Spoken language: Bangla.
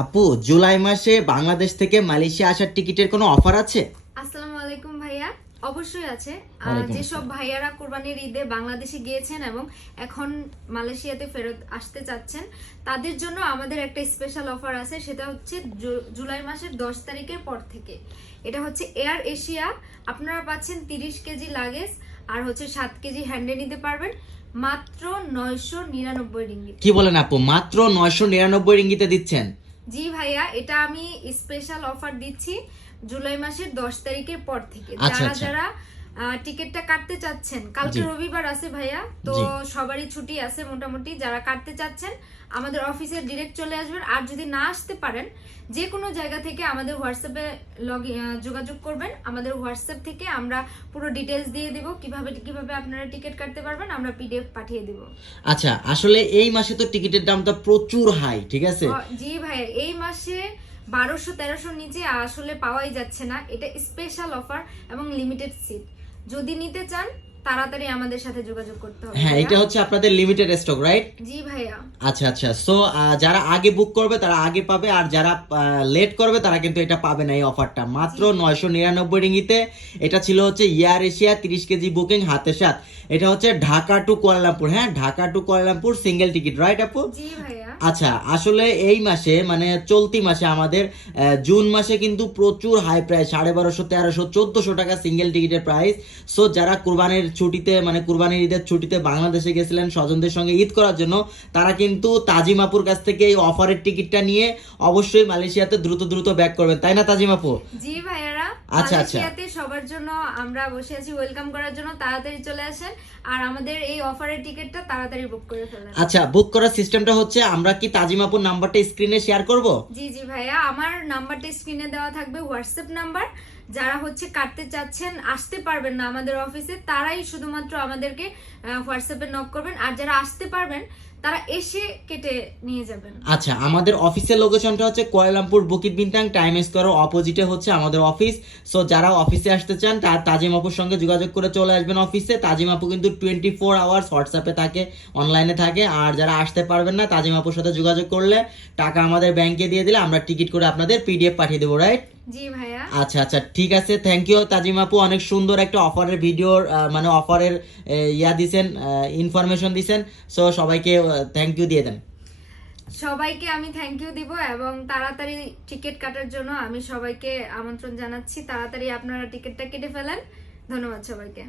আপু জুলাই মাসে বাংলাদেশ থেকে মালয়েশিয়া আসার টিকিটের কোনো অফার আছে? আসসালামু আলাইকুম ভাইয়া। অবশ্যই আছে। যেসব ভাইয়ারা কোরবানির ঈদে বাংলাদেশে গিয়েছেন এবং এখন মালয়েশিয়াতে ফেরত আসতে চাচ্ছেন তাদের জন্য আমাদের একটা স্পেশাল অফার আছে। সেটা হচ্ছে জুলাই মাসের দশ তারিখের পর থেকে। এটা হচ্ছে এয়ার এশিয়া আপনারা পাচ্ছেন তিরিশ কেজি লাগেজ আর হচ্ছে সাত কেজি হ্যান্ডে নিতে পারবেন। মাত্র নয়শো নিরানব্বই রিঙ্গিত। কি বলেন আপু? মাত্র নয়শো নিরানব্বই রিঙ্গিতে দিচ্ছেন? জি ভাইয়া এটা আমি স্পেশাল অফার দিচ্ছি জুলাই মাসের দশ তারিখের পর থেকে আচ্ছা, যারা আচ্ছা। যারা টিকিটটা কাটতে চাচ্ছেন। কালকে রবিবার আছে ভাইয়া তো সবারই ছুটি আছে মোটামুটি যারা কাটতে চাচ্ছেন আমাদের অফিসে ডিরেক্ট চলে আসবেন। আর যদি না আসতে পারেন যে কোনো জায়গা থেকে আমাদের হোয়াটসঅ্যাপে লগ যোগাযোগ করবেন। আমাদের হোয়াটসঅ্যাপ থেকে আমরা পুরো ডিটেলস দিয়ে দেব কীভাবে কীভাবে আপনারা টিকিট কাটতে পারবেন আমরা পিডিএফ পাঠিয়ে দেব। আচ্ছা আসলে এই মাসে তো টিকিটের দামটা প্রচুর হাই ঠিক আছে? জি ভাইয়া এই মাসে বারোশো তেরোশোর নিচে আসলে পাওয়াই যাচ্ছে না। এটা স্পেশাল অফার এবং লিমিটেড সিট যদি নিতে চান তাড়াতাড়ি আমাদের সাথে যোগাযোগ করতে হবে হ্যাঁ এটা হচ্ছে আপনাদের লিমিটেড স্টক রাইট জি ভাইয়া। আচ্ছা আচ্ছা। সো যারা আগে বুক করবে তারা আগে পাবে আর যারা লেট করবে তারা কিন্তু এটা পাবে না এই অফারটা মাত্র নয়শো নিরানব্বই রিঙ্গিতে এটা ছিল হচ্ছে ইয়ার এশিয়া তিরিশ কেজি বুকিং হাতে সাত। এটা হচ্ছে ঢাকা টু কুয়ালালামপুর হ্যাঁ? Dhaka to Kuala Lumpur single ticket right আপু? জি ভাইয়া। আচ্ছা আসলে এই মাসে মানে চলতি মাসে আমাদের জুন মাসে কিন্তু প্রচুর হাই প্রাইস সাড়ে বারোশো, তেরোশো, চোদ্দশো টাকা সিঙ্গেল টিকিটের প্রাইস সো যারা কুরবানির ছুটিতে মানে কুরবানির ঈদের ছুটিতে বাংলাদেশে গেছিলেন স্বজনদের সঙ্গে ঈদ করার জন্য, তারা কিন্তু তাজিমাপুর কাছ থেকে এই অফারের টিকিটটা নিয়ে অবশ্যই মালয়েশিয়াতে দ্রুত দ্রুত ব্যাক করবেন। তাই না, তাজিমাপু? জি ভাইয়ারা আচ্ছা, আচ্ছা। সবার জন্য আমরা বসে আছি ওয়েলকাম করার জন্য। তাড়াতাড়ি চলে আসেন। আর আমাদের এই অফারের টিকিটটা তাড়াতাড়ি বুক করে ফেলেন। আচ্ছা বুক করার সিস্টেমটা হচ্ছে আমরা কি তাজিমাপুর নাম্বারটা স্ক্রিনে শেয়ার করব? জি জি ভাইয়া আমার নাম্বারটা স্ক্রিনে দেওয়া থাকবে হোয়াটসঅ্যাপ নাম্বার যারা হচ্ছে কাটতে চাচ্ছেন আসতে পারবেন না আমাদের অফিসে তারাই শুধুমাত্র আমাদেরকে হোয়াটসঅ্যাপে নক করবেন। আর যারা আসতে পারবেন তারা এসে কেটে নিয়ে যাবেন। আচ্ছা আমাদের অফিসের লোকেশনটা হচ্ছে Kuala Lumpur Bukit Bintang time square অপোজিটে হচ্ছে আমাদের অফিস সো যারা অফিসে আসতে চান তার তাজিম আপুর সঙ্গে যোগাযোগ করে চলে আসবেন অফিসে তাজিম আপু কিন্তু টোয়েন্টি ফোর আওয়ার্স হোয়াটসঅ্যাপে থাকে অনলাইনে থাকে। আর যারা আসতে পারবেন না তাজিম আপুর সাথে যোগাযোগ করলে টাকা আমাদের ব্যাংকে দিয়ে দিলে আমরা টিকিট করে আপনাদের পিডিএফ পাঠিয়ে দেবো রাইট জি ভাইয়া আচ্ছা আচ্ছা ঠিক আছে থ্যাংক ইউ তাজিম আপু, অনেক সুন্দর একটা অফারের ভিডিওর মানে অফারের ইয়া দিছেন ইনফরমেশন দিছেন সো সবাইকে থ্যাংক ইউ দিয়ে দেন। সবাইকে আমি থ্যাংক ইউ দিব এবং তাড়াতাড়ি টিকিট কাটার জন্য আমি সবাইকে আমন্ত্রণ জানাচ্ছি। তাড়াতাড়ি আপনারা টিকিটটা কেটে ফেলেন। ধন্যবাদ সবাইকে।